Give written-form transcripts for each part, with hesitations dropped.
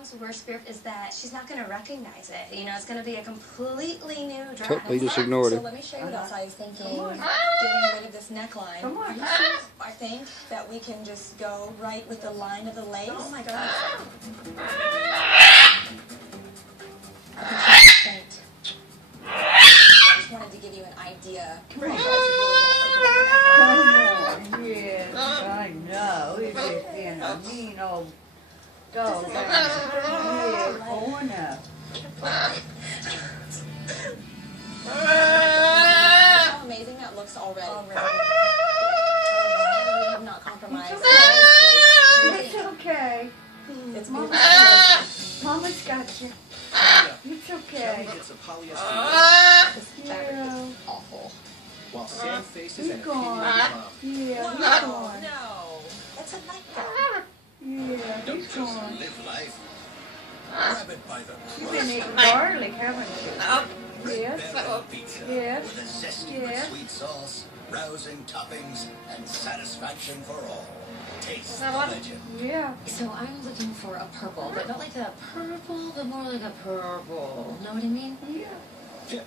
mom's worst fear is that she's not going to recognize it. You know, it's going to be a completely new dress. Totally just ignored So it. let me show you what else I was thinking. Getting rid of this neckline. Come on. I think that we can just go right with the line of the lace. Oh my God. I just wanted to give you an idea. Yes, I know. He's just being a mean old dog. Yeah, oh no. How amazing that looks already. We have not compromised. It's okay. It's Mama's got you. It's okay. It's a polyester. This fabric is awful. While sad faces He's and gone. opinion Yeah, he's gone. No. That's a nightmare. Yeah, don't he's just gone. live life. Grab it by the You've been eating garlic, haven't you? Yes. Red pizza Yes. with a zesty Yes. but sweet sauce, rousing toppings, and satisfaction for all. Taste the That one? legend. Yeah. So I'm looking for a purple, but not like a purple, but more like a purple. Know what I mean? Yeah. Yeah.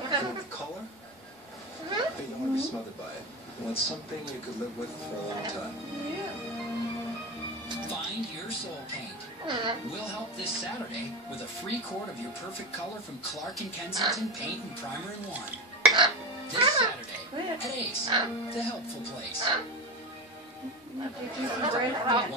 You want the color? But you don't want to be smothered by it. You want something you could live with for a long time. Yeah. Find your soul paint. We'll help this Saturday with a free quart of your perfect color from Clark & Kensington Paint and Primer in One. This Saturday at Ace, the helpful place. Did you some bread How pinch?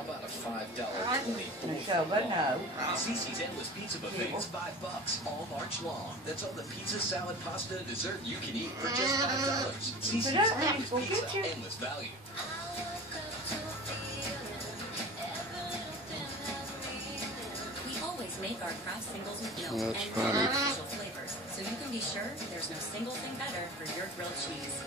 about a $5 plate? So, but no. Cece's Endless Pizza Buffet is $5 all March long. That's all the pizza, salad, pasta, and dessert you can eat for just $5. Cece's But that Endless will Pizza, get you. endless value. We always make our craft singles with milk That's and funny. artificial flavors, so you can be sure there's no single thing better for your grilled cheese.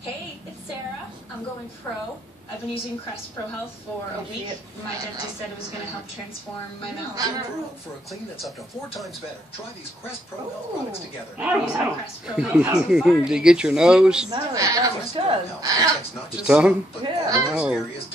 Hey, it's Sarah. I'm going pro. I've been using Crest Pro Health for a week. My dentist said it was going to help transform my mouth. Pro for a clean that's up to 4 times better. Try these Crest Pro Health products together. I'm using Crest Pro Health so far. Did you get your nose? No, it Crest Pro does. Health protects not Your just tongue? some, but Yeah. all those Oh. areas